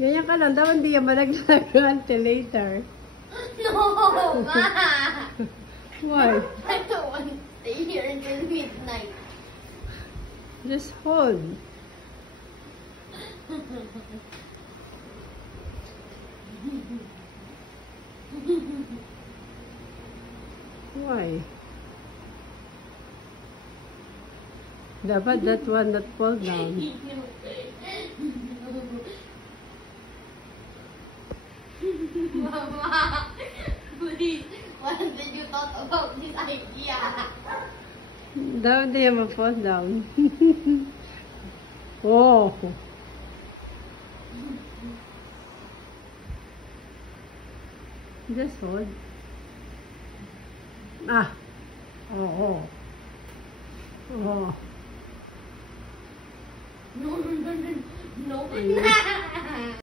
Ganyan ka lang daw, hindi ka malaglag until later. No, Ma! Why? I don't want to stay here until midnight. Just hold. Why? Dapat that one that fall down. Mama, please, what did you thought about this idea? Dapat di mo fall down. Oh. Just hold. Ah. Oh, oh. Oh. No, no, no, no, no.